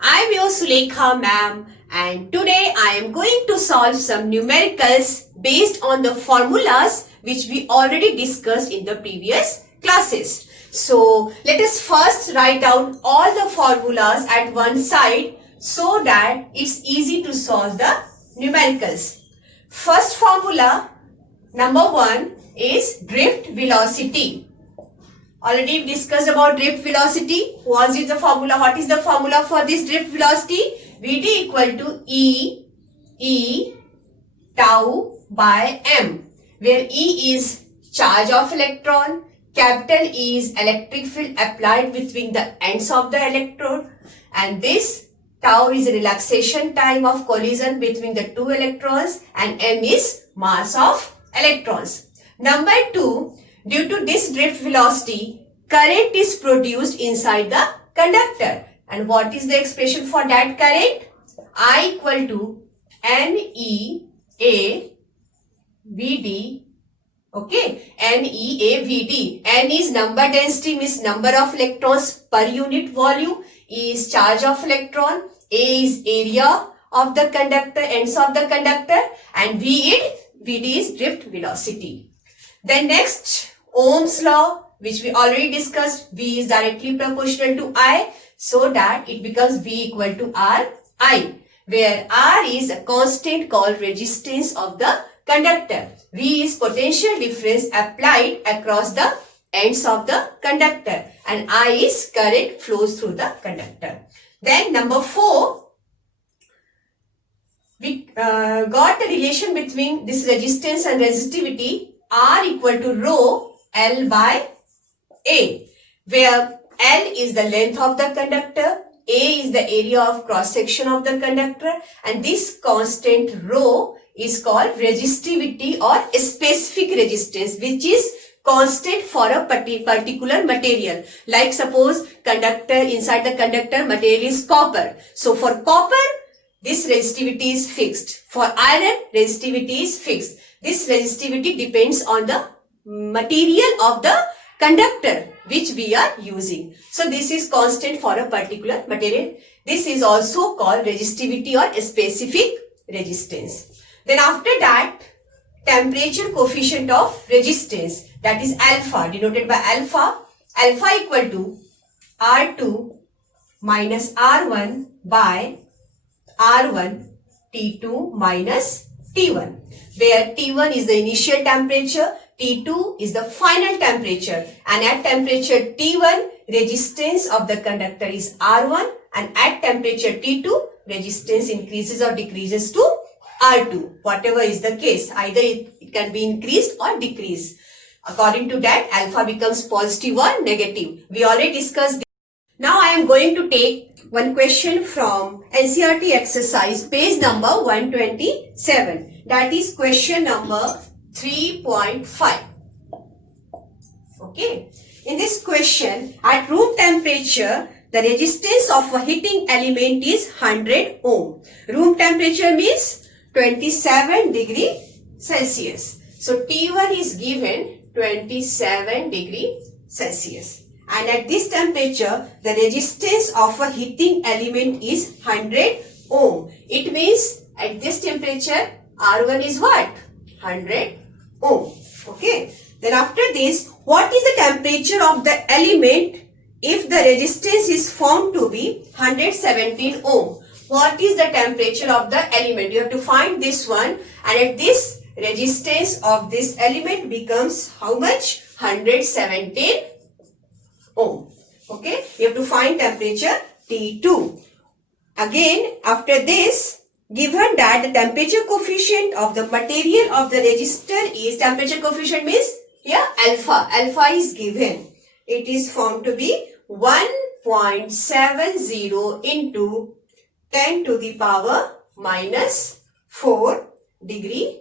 I'm your Sulekha ma'am, and today I am going to solve some numericals based on the formulas which we already discussed in the previous classes. So let us first write down all the formulas at one side so that it's easy to solve the numericals. First formula, number 1, is drift velocity. Already discussed about drift velocity. What is the formula? What is the formula for this drift velocity? Vd equal to E tau by m, where E is charge of electron, capital E is electric field applied between the ends of the electrode, and this tau is relaxation time of collision between the two electrons, and m is mass of electrons. Number 2, due to this drift velocity, current is produced inside the conductor. And what is the expression for that current? I equal to NEA VD. Okay, NEA VD. N is number density, means number of electrons per unit volume. E is charge of electron. A is area of the conductor, ends of the conductor. And VD is drift velocity. Then next, Ohm's law, which we already discussed. V is directly proportional to I, so that it becomes V equal to Ri, where R is a constant called resistance of the conductor. V is potential difference applied across the ends of the conductor, and I is current flows through the conductor. Then number 4, we got the relation between this resistance and resistivity. R equal to rho L by A, where L is the length of the conductor, A is the area of cross section of the conductor, and this constant rho is called resistivity or specific resistance, which is constant for a particular material. Like suppose conductor, inside the conductor material is copper. So for copper, this resistivity is fixed. For iron, resistivity is fixed. This resistivity depends on the material of the conductor which we are using. So this is constant for a particular material. This is also called resistivity or specific resistance. Then after that, temperature coefficient of resistance, that is alpha, denoted by alpha. Alpha equal to R2 minus R1 by R1 T2 minus T1, where T1 is the initial temperature, T2 is the final temperature, and at temperature T1, resistance of the conductor is R1, and at temperature T2, resistance increases or decreases to R2, whatever is the case. Either it can be increased or decreased. According to that, alpha becomes positive or negative. We already discussed this. Now I am going to take one question from NCERT exercise, page number 127. That is question number 3.5. Okay. In this question, at room temperature, the resistance of a heating element is 100 ohm. Room temperature means 27 degree Celsius. So T1 is given 27 degree Celsius. And at this temperature, the resistance of a heating element is 100 ohm. It means at this temperature, R1 is what? 100 ohm. Okay. Then after this, what is the temperature of the element if the resistance is found to be 117 ohm? What is the temperature of the element? You have to find this one, and at this, resistance of this element becomes how much? 117 ohm. Okay. You have to find temperature T2. Again, after this, given that the temperature coefficient of the material of the resistor is, temperature coefficient means here alpha. Alpha is given. It is found to be 1.70 into 10 to the power minus 4 degree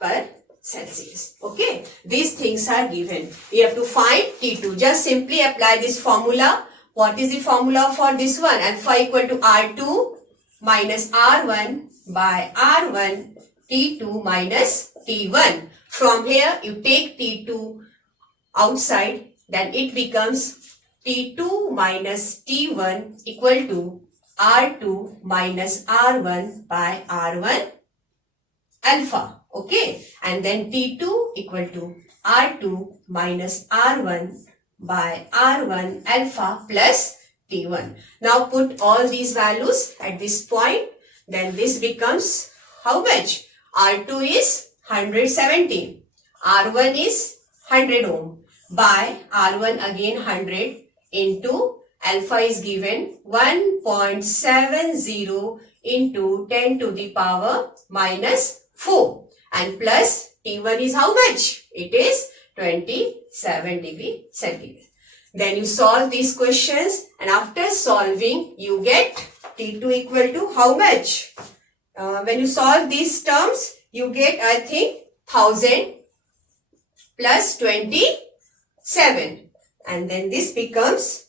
per Celsius. Okay. These things are given. We have to find T2. Just simply apply this formula. What is the formula for this one? Alpha equal to R2 minus R1 by R1 T2 minus T1. From here, you take T2 outside, then it becomes T2 minus T1 equal to R2 minus R1 by R1 alpha. Okay. And then T2 equal to R2 minus R1 by R1 alpha plus T1. Now put all these values at this point. Then this becomes how much? R2 is 170. R1 is 100 ohm by R1 again 100 into alpha is given 1.70 into 10 to the power minus 4 and plus T1 is how much? It is 27 degree centigrade. Then you solve these questions and after solving you get T2 equal to how much? When you solve these terms you get I think 1000 plus 27 and then this becomes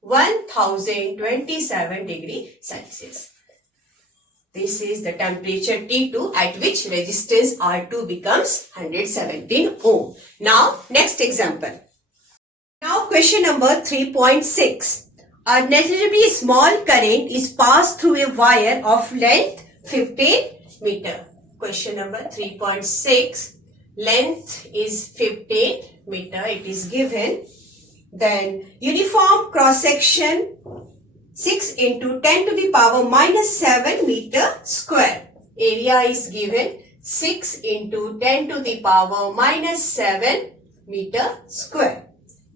1027 degree Celsius. This is the temperature T2 at which resistance R2 becomes 117 ohm. Now next example. Now question number 3.6. A relatively small current is passed through a wire of length 15 meter. Question number 3.6. Length is 15 meter. It is given. Then uniform cross section 6 into 10 to the power minus 7 meter square. Area is given 6 into 10 to the power minus 7 meter square.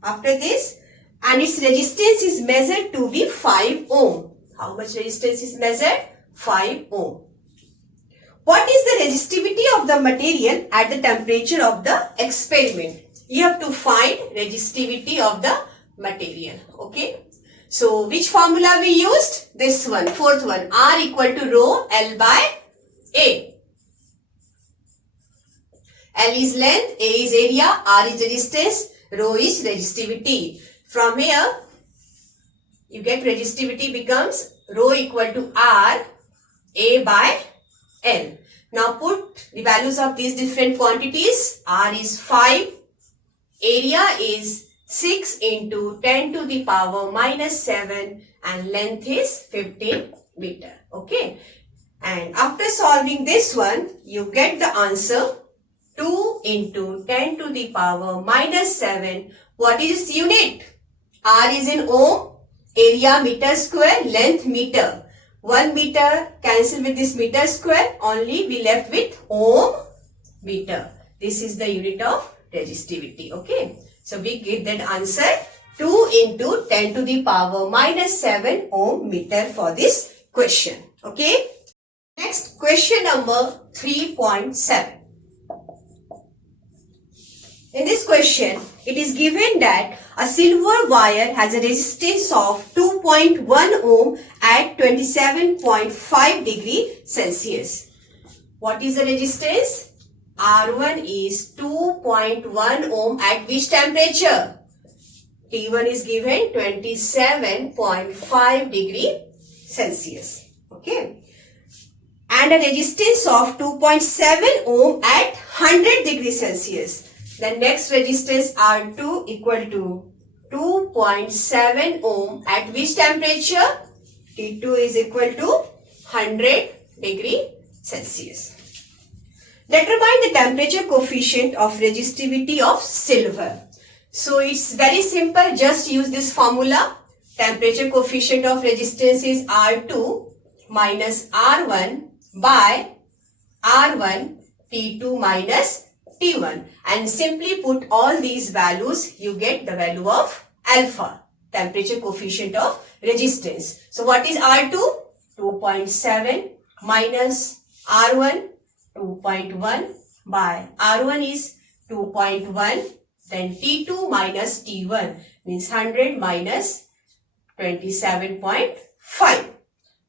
After this, and its resistance is measured to be 5 ohm. How much resistance is measured? 5 ohm. What is the resistivity of the material at the temperature of the experiment? You have to find resistivity of the material. Okay. So, which formula we used? This one, fourth one. R equal to rho L by A. L is length, A is area, R is resistance, rho is resistivity. From here, you get resistivity becomes rho equal to R, A by L. Now put the values of these different quantities. R is 5, area is 6 into 10 to the power minus 7 and length is 15 meter. Okay. And after solving this one, you get the answer 2 into 10 to the power minus 7. What is its unit? R is in ohm, area meter square, length meter. 1 meter cancel with this meter square, only we left with ohm meter. This is the unit of resistivity. Okay. So we get that answer 2 into 10 to the power minus 7 ohm meter for this question. Okay. Next question number 3.7. In this question, it is given that a silver wire has a resistance of 2.1 ohm at 27.5 degree Celsius. What is the resistance? R1 is 2.1 ohm at which temperature? T1 is given 27.5 degree Celsius. Okay. And a resistance of 2.7 ohm at 100 degree Celsius. The next resistance R2 equal to 2.7 ohm at which temperature? T2 is equal to 100 degree Celsius. Determine the temperature coefficient of resistivity of silver. So it's very simple. Just use this formula. Temperature coefficient of resistance is R2 minus R1 by R1 T2 minus T1 and simply put all these values, you get the value of alpha, temperature coefficient of resistance. So what is R2? 2.7 minus R1 2.1 by R1 is 2.1, then T2 minus T1 means 100 minus 27.5.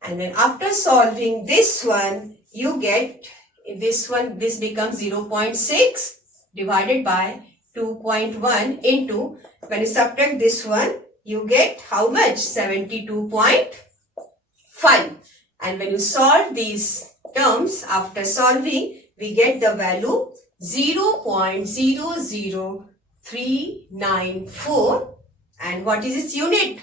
And then after solving this one, you get this one, this becomes 0.6 divided by 2.1 into, when you subtract this one, you get how much? 72.5. And when you solve these terms, after solving, we get the value 0.00394. And what is its unit?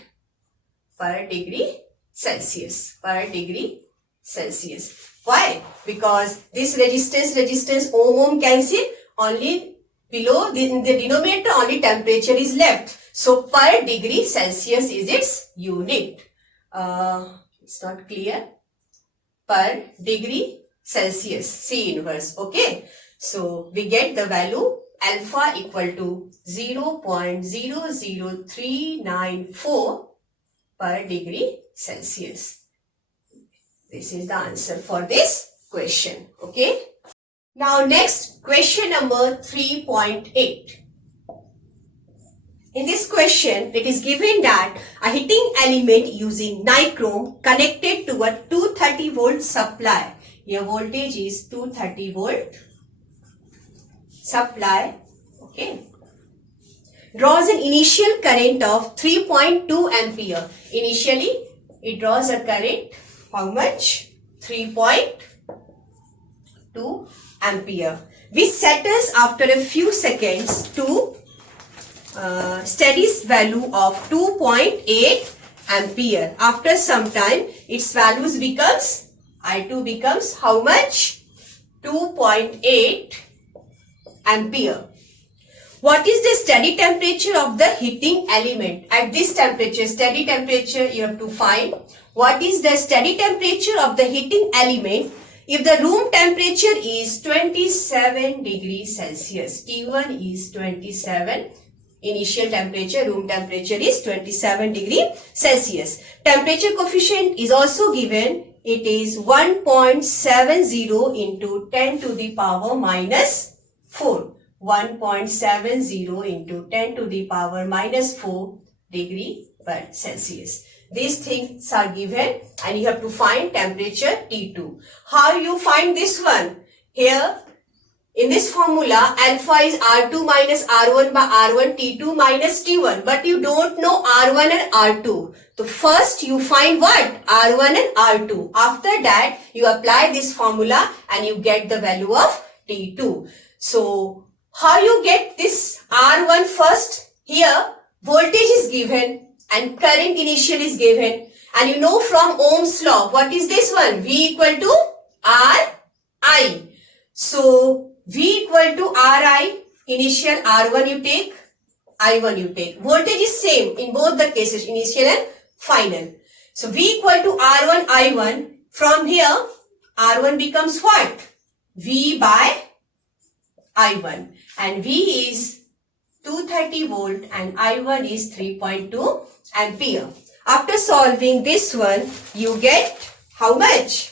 Per degree Celsius. Per degree Celsius. Why? Because this resistance ohm cancel, only below in the denominator only temperature is left. So per degree Celsius is its unit. It's not clear. Per degree Celsius, C inverse. Okay. So we get the value alpha equal to 0.00394 per degree Celsius. This is the answer for this question. Okay. Now next, question number 3.8. In this question, it is given that a heating element using nichrome connected to a 230 volt supply. Your voltage is 230 volt supply. Okay. Draws an initial current of 3.2 ampere. Initially, it draws a current, how much? 3.2 ampere. Which settles after a few seconds to steady value of 2.8 ampere. After some time, its values becomes, I2 becomes how much? 2.8 ampere. What is the steady temperature of the heating element? At this temperature, steady temperature, you have to find what is the steady temperature of the heating element if the room temperature is 27 degrees Celsius. T1 is 27. Initial temperature, room temperature is 27 degree Celsius. Temperature coefficient is also given. It is 1.70 into 10 to the power minus 4. 1.70 into 10 to the power minus 4 degree per Celsius. These things are given and you have to find temperature T2. How you find this one? Here in this formula, alpha is R2 minus R1 by R1, T2 minus T1. But you don't know R1 and R2. So first you find what? R1 and R2. After that, you apply this formula and you get the value of T2. So how you get this R1 first? Here, voltage is given and current initial is given. And you know from Ohm's law, what is this one? V equal to Ri. So, V equal to Ri, initial R1 you take, I1 you take. Voltage is same in both the cases, initial and final. So, V equal to R1, I1. From here, R1 becomes what? V by I1. And V is 230 volt and I1 is 3.2 ampere. After solving this one, you get how much?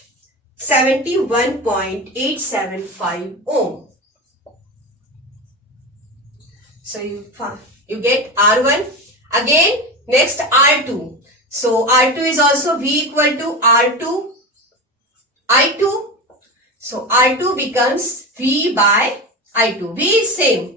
71.875 ohm. So you get R1. Again, next R2. So R2 is also V equal to R2, I2. So R2 becomes V by I2. V is same.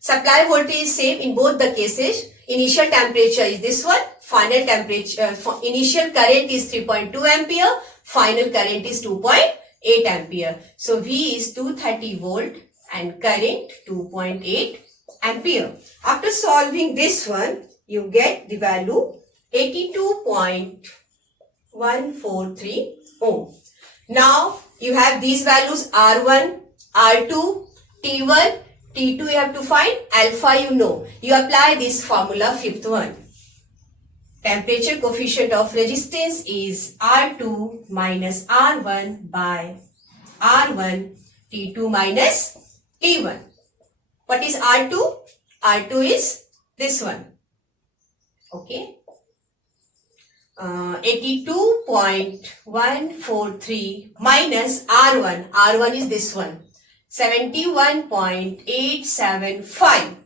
Supply voltage is same in both the cases. Initial temperature is this one. Final temperature, initial current is 3.2 ampere. Final current is 2.8 ampere. So V is 230 volt and current 2.8 ampere. After solving this one, you get the value 82.143 ohm. Now you have these values R1, R2, T1, T2 you have to find, alpha you know. You apply this formula, fifth one. Temperature coefficient of resistance is R2 minus R1 by R1, T2 minus T1. What is R2? R2 is this one. Okay. 82.143 minus R1. R1 is this one. 71.875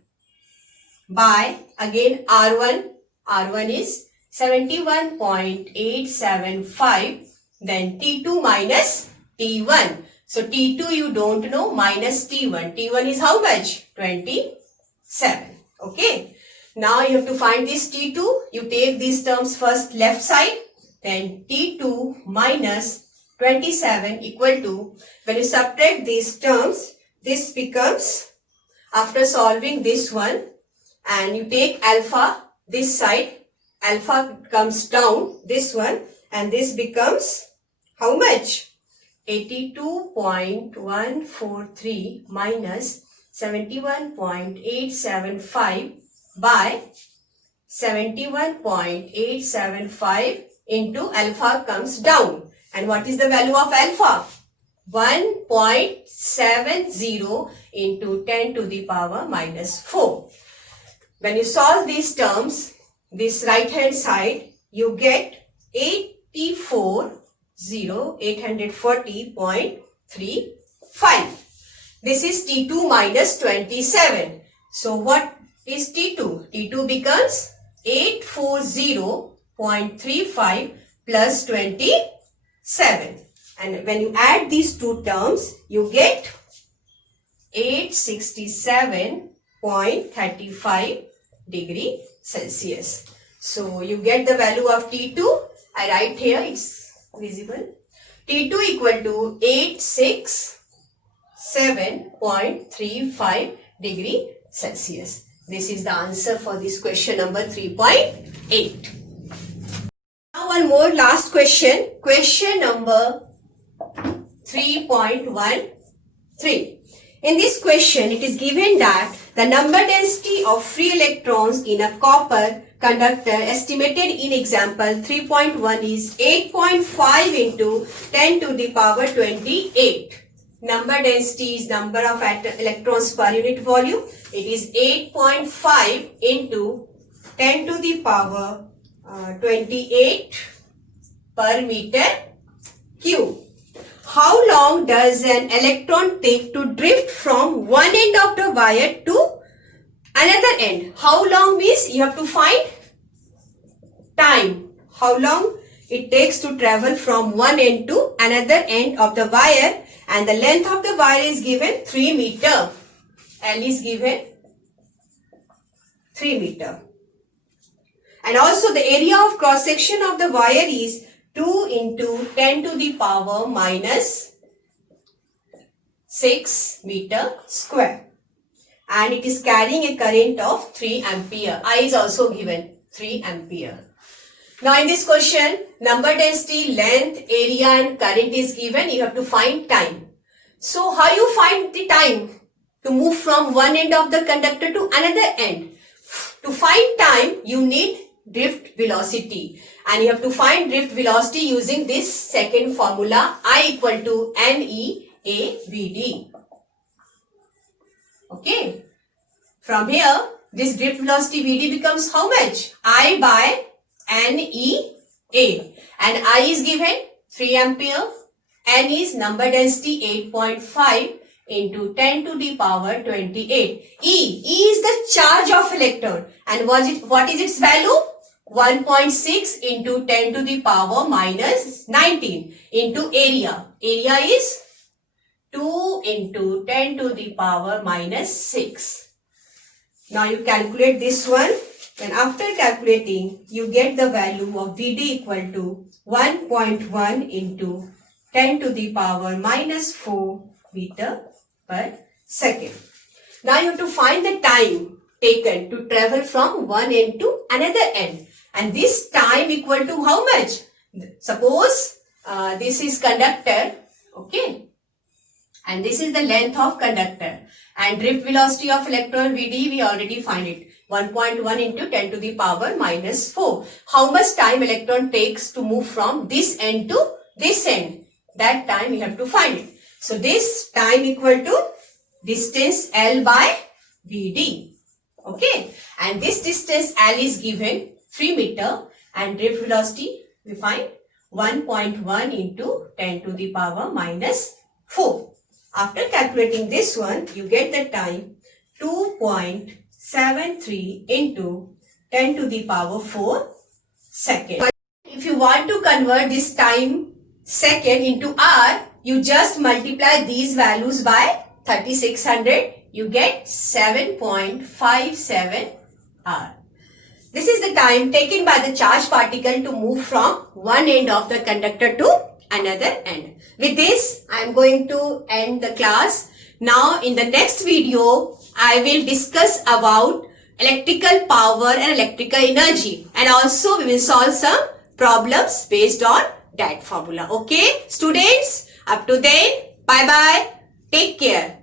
by again R1. R1 is 71.875, then T2 minus T1. So T2 you don't know, minus T1. T1 is how much? 27. Okay. Now you have to find this T2. You take these terms first left side, then T2 minus 27 equal to, when you subtract these terms, this becomes, after solving this one, and you take alpha this side, alpha comes down, this one, and this becomes how much? 82.143 minus 71.875 by 71.875 into alpha comes down. And what is the value of alpha? 1.70 into 10 to the power minus 4. When you solve these terms, this right hand side, you get 840.35. This is T2 minus 27. So what is T2? T2 becomes 840.35 plus 27. And when you add these two terms, you get 867.35 degree Celsius. So you get the value of T2. I write here, it's visible. T2 equal to 867.35 degree Celsius. This is the answer for this question number 3.8. Now one more last question. Question number 3.13. In this question, it is given that the number density of free electrons in a copper conductor estimated in example 3.1 is 8.5 into 10 to the power 28. Number density is number of electrons per unit volume. It is 8.5 into 10 to the power 28 per meter cube. How long does an electron take to drift from one end of the wire to another end? How long means you have to find time. How long it takes to travel from one end to another end of the wire, and the length of the wire is given 3 meter. L is given 3 meter. And also the area of cross section of the wire is 2 into 10 to the power minus 6 meter square. And it is carrying a current of 3 ampere. I is also given 3 ampere. Now in this question, number density, length, area and current is given. You have to find time. So how you find the time to move from one end of the conductor to another end? To find time, you need drift velocity. And you have to find drift velocity using this second formula, I equal to NEAVD. Okay. From here, this drift velocity VD becomes how much? I by NEA. And I is given 3 ampere. N is number density 8.5 into 10 to the power 28. E is the charge of electron. And what is its value? 1.6 into 10 to the power minus 19 into area. Area is 2 into 10 to the power minus 6. Now you calculate this one, and after calculating, you get the value of VD equal to 1.1 into 10 to the power minus 4 meter per second. Now you have to find the time taken to travel from one end to another end. And this time equal to how much? Suppose this is conductor, okay? And this is the length of conductor. And drift velocity of electron VD, we already find it. 1.1 into 10 to the power minus 4. How much time electron takes to move from this end to this end? That time we have to find it. So this time equal to distance L by VD. Okay. And this distance L is given 3 meter, and drift velocity we find 1.1 into 10 to the power minus 4. After calculating this one, you get the time 2.73 into 10 to the power 4 second. If you want to convert this time second into hour, you just multiply these values by 3600. You get 7.57 hour. This is the time taken by the charged particle to move from one end of the conductor to another end. With this, I am going to end the class. Now, in the next video, I will discuss about electrical power and electrical energy. And also, we will solve some problems based on that formula. Okay, students, up to then, bye bye, take care.